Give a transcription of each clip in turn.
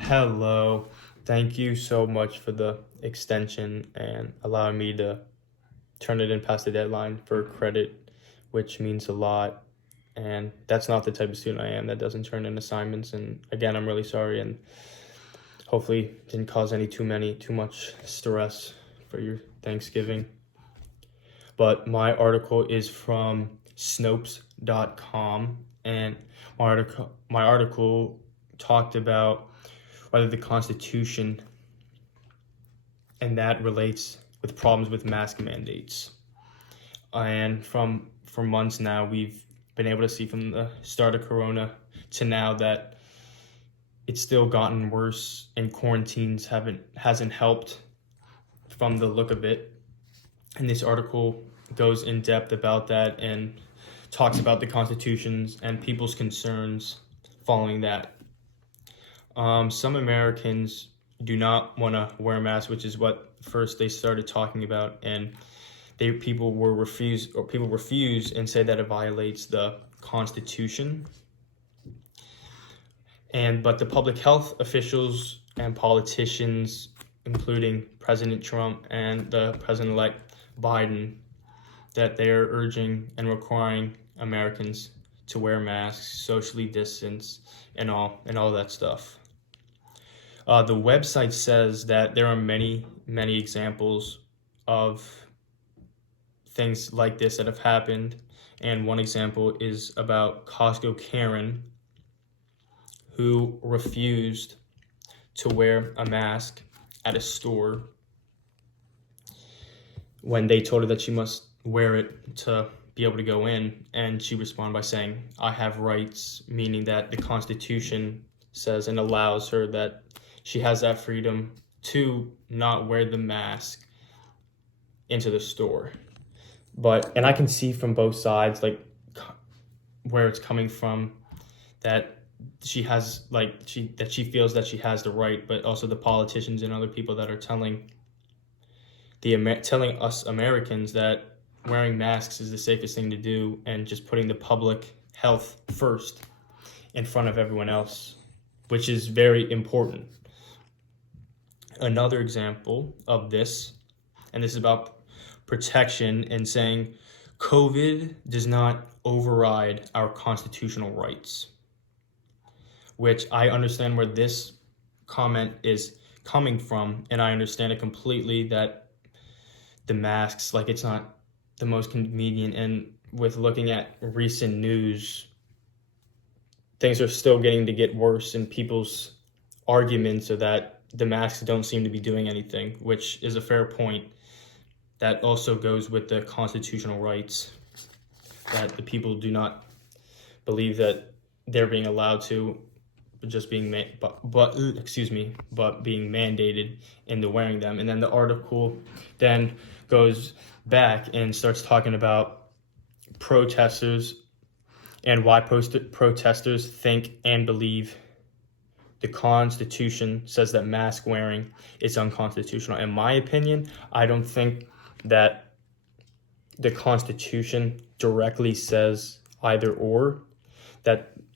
Hello. Thank you so much for the extension and allowing me to turn it in past the deadline for credit, which means a lot. And that's not the type of student I am that doesn't turn in assignments. And again, I'm really sorry and hopefully didn't cause too much stress for your Thanksgiving. But my article is from Snopes.com, and my article talked about whether the Constitution and that relates with problems with mask mandates. And for months now, we've been able to see from the start of Corona to now that it's still gotten worse, and quarantines hasn't helped from the look of it. And this article goes in depth about that and talks about the constitutions and people's concerns following that. Some Americans do not want to wear masks, which is what first they started talking about, and people refuse and say that it violates the Constitution. But the public health officials and politicians, including President Trump and the President-elect Biden, that they are urging and requiring Americans to wear masks, socially distance, and all that stuff. The website says that there are many examples of things like this that have happened, and one example is about Costco Karen, who refused to wear a mask at a store when they told her that she must wear it to be able to go in, and she responded by saying, "I have rights," meaning that the Constitution says and allows her that she has that freedom to not wear the mask into the store. And I can see from both sides, like, where it's coming from, that she feels that she has the right, but also the politicians and other people that are telling us Americans that wearing masks is the safest thing to do, and just putting the public health first in front of everyone else, which is very important. Another example of this, and this is about protection and saying COVID does not override our constitutional rights, which I understand where this comment is coming from, and I understand it completely that the masks, like, it's not the most convenient, and with looking at recent news, things are still getting to get worse, and people's arguments are that the masks don't seem to be doing anything, which is a fair point. That also goes with the constitutional rights, that the people do not believe that they're being allowed to, just being but being mandated into wearing them. And then the article then goes back and starts talking about protesters and why protesters think and believe the Constitution says that mask wearing is unconstitutional. In my opinion, I don't think that the Constitution directly says either or,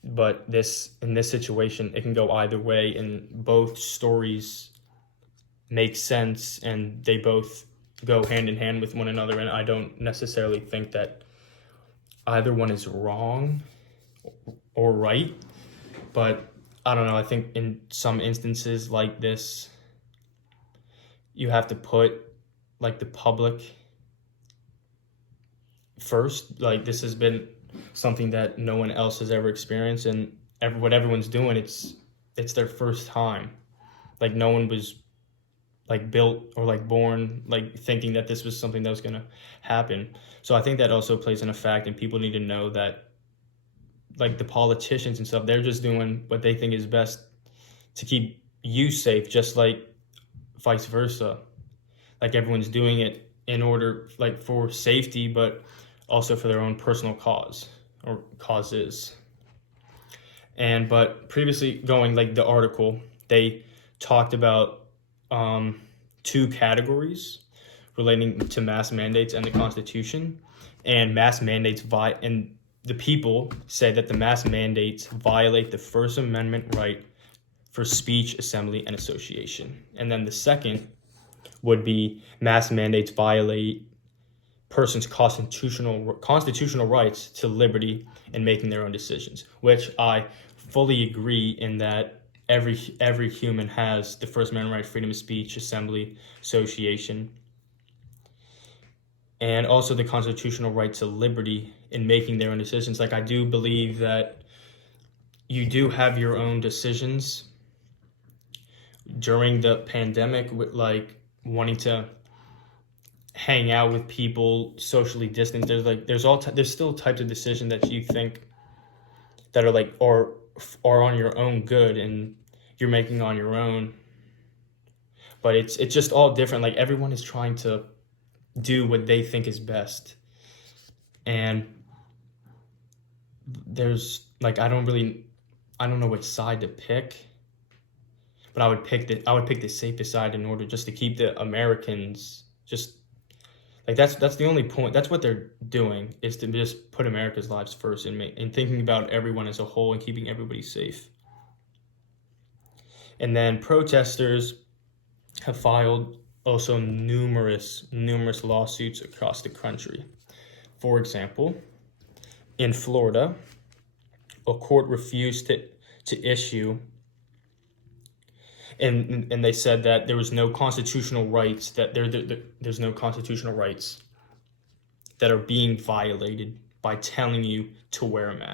but in this situation, it can go either way, and both stories make sense, and they both go hand in hand with one another, and I don't necessarily think that either one is wrong or right, but I don't know, I think in some instances like this, you have to put, like, the public first. Like, this has been something that no one else has ever experienced, and what everyone's doing, it's their first time. Like, no one was, like, built or, like, born, like, thinking that this was something that was going to happen. So I think that also plays in effect, and people need to know that, like, the politicians and stuff, they're just doing what they think is best to keep you safe, just like vice versa. Like, everyone's doing it in order, like, for safety, but also for their own personal cause or causes. But previously, going, like, the article, they talked about two categories relating to mask mandates and the Constitution. And mask mandates the people say that the mask mandates violate the First Amendment right for speech, assembly, and association. And then the second would be mask mandates violate persons' constitutional rights to liberty and making their own decisions, which I fully agree in that every human has the First Amendment right, freedom of speech, assembly, association, and also the constitutional right to liberty in making their own decisions. Like, I do believe that you do have your own decisions during the pandemic, with like wanting to hang out with people, socially distance. There's still types of decision that you think that are like are on your own good and you're making on your own. But it's just all different. Like, everyone is trying to do what they think is best. And there's like I don't know which side to pick. But I would pick the safest side in order just to keep the Americans just like that's the only point. That's what they're doing, is to just put America's lives first and thinking about everyone as a whole and keeping everybody safe. And then protesters have filed also numerous lawsuits across the country. For example, in Florida, a court refused to issue, and they said that there was no constitutional rights, that there's no constitutional rights that are being violated by telling you to wear a mask.